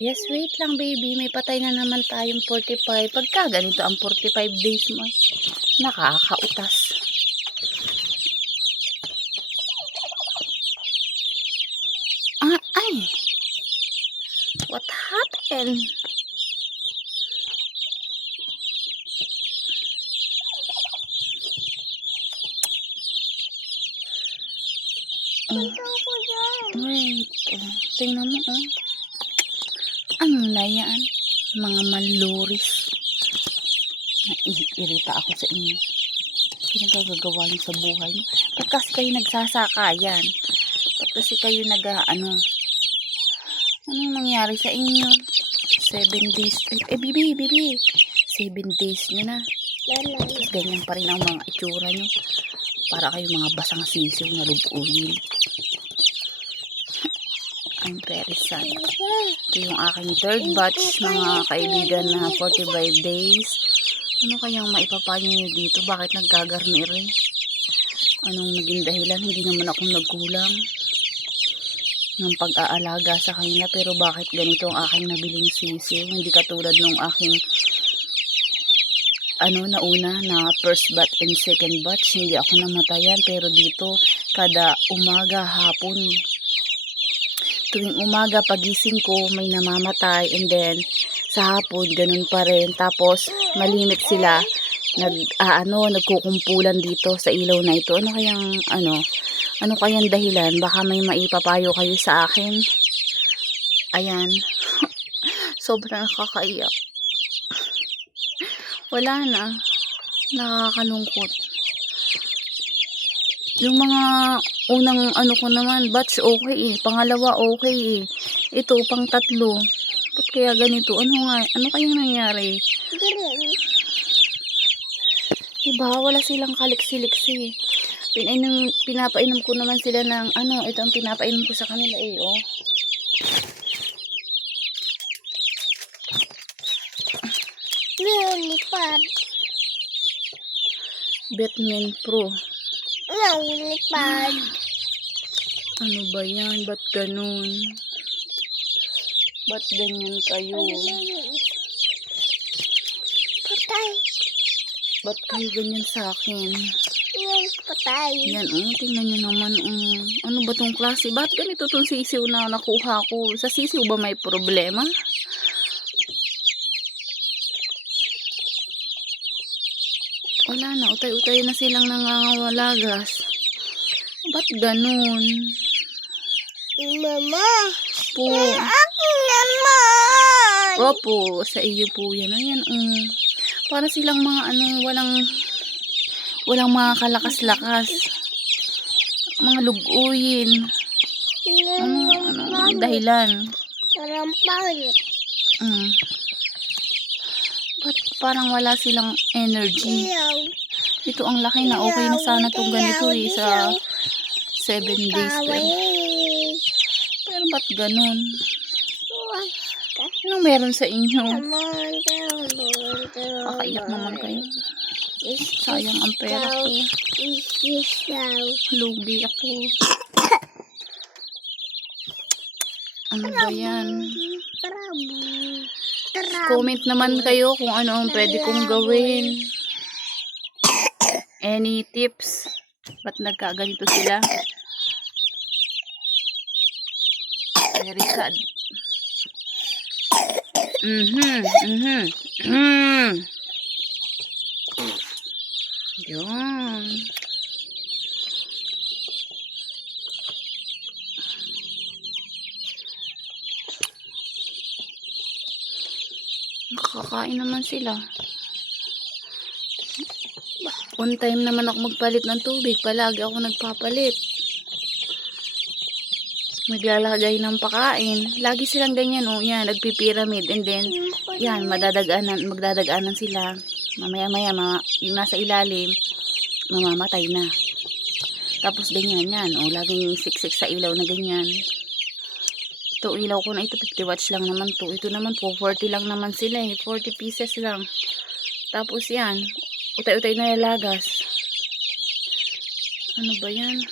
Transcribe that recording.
Yes, wait lang baby. May patay na naman tayong 45. Pagka ganito ang 45 days mo, nakakautas. Ay! What happened? Wait. Tingnan mo, Ano na yan? Mga maluris. Naiirita ako sa inyo. Pinagagagawa niyo sa buhay niyo. Ba't kasi kayo nagsasakayan? Ba't kasi kayo anong nangyari sa inyo? 7 days. Bibi. 7 days nyo na. Tapos ganyan pa rin ang mga itsura nyo. Para kayo mga basang sisiw na lubuin. I'm very sad. Ito yung aking third batch, mga kaibigan, na 45 days. Ano kayang maipapayo nyo dito? Bakit nagkagarnir eh? Anong naging dahilan? Hindi naman ako nagkulang ng pag-aalaga sa kanila. Pero bakit ganito ang aking nabiling sisiw? Hindi katulad nung aking nauna na first batch and second batch. Hindi ako namatayan. Pero dito, kada umaga, hapon, tuwing umaga pagising ko may namamatay, and then sa hapon ganun pa rin. Tapos malimit sila, nagkukumpulan dito sa ilaw na ito. Ano kayang dahilan? Baka may maipapayo kayo sa akin. Ayan. Sobrang nakakaiyak. Wala na. Nakakalungkot. Yung mga unang ko naman, batch okay eh. Pangalawa okay eh. Ito, pang tatlo. Ba't kaya ganito? Ano kayang nangyari? Diba, wala silang kaliksi-liksi. Pinapainom ko naman sila ng ito ang pinapainom ko sa kanila eh, Lilipad. Batman Pro. Lilipad. Ano ba yan? Ba't ganun? Ba't ganyan kayo? Patay. Ba't kayo ganyan sa akin? Patay. Yan, tingnan nyo naman, Ano ba tong klase? Ba't ganito tong sisiw na nakuha ko? Sa sisiw ba may problema? Wala na, utay-utay na silang nangangawalagas. Ba't ganun? Mama. Po. Akin naman. Opo, sa iyo po yan. Ayan, para silang mga walang mga kalakas-lakas. Mga luguyin. Ano dahilan? Parang pangit. Ba't parang wala silang energy? Ito ang laki na, okay na sana itong ganito eh, sa 7 days. Pero ba't ganun? Anong meron sa inyo? Kakaiyak naman kayo. Sayang ang pera ko. Lugi ako. Ano ba yan? Comment naman kayo kung ano ang pwede kong gawin. Any tips? Ba't nagkaganito sila? Very sad. Yun. Nakakain naman sila. On time naman ako magpalit ng tubig. Palagi ako nagpapalit. Maglalagay ng pakain. Lagi silang ganyan, yan, nagpipiramid. And then, yan, magdadaganan sila. Mamaya-maya, yung nasa ilalim, mamamatay na. Tapos ganyan, yan, laging siksik sa ilaw na ganyan. Ito, ilaw ko na ito, 50 watts lang naman to. Ito naman po, 40 lang naman sila 40 pieces lang. Tapos yan, utay-utay na lalagas. Ano ba yan?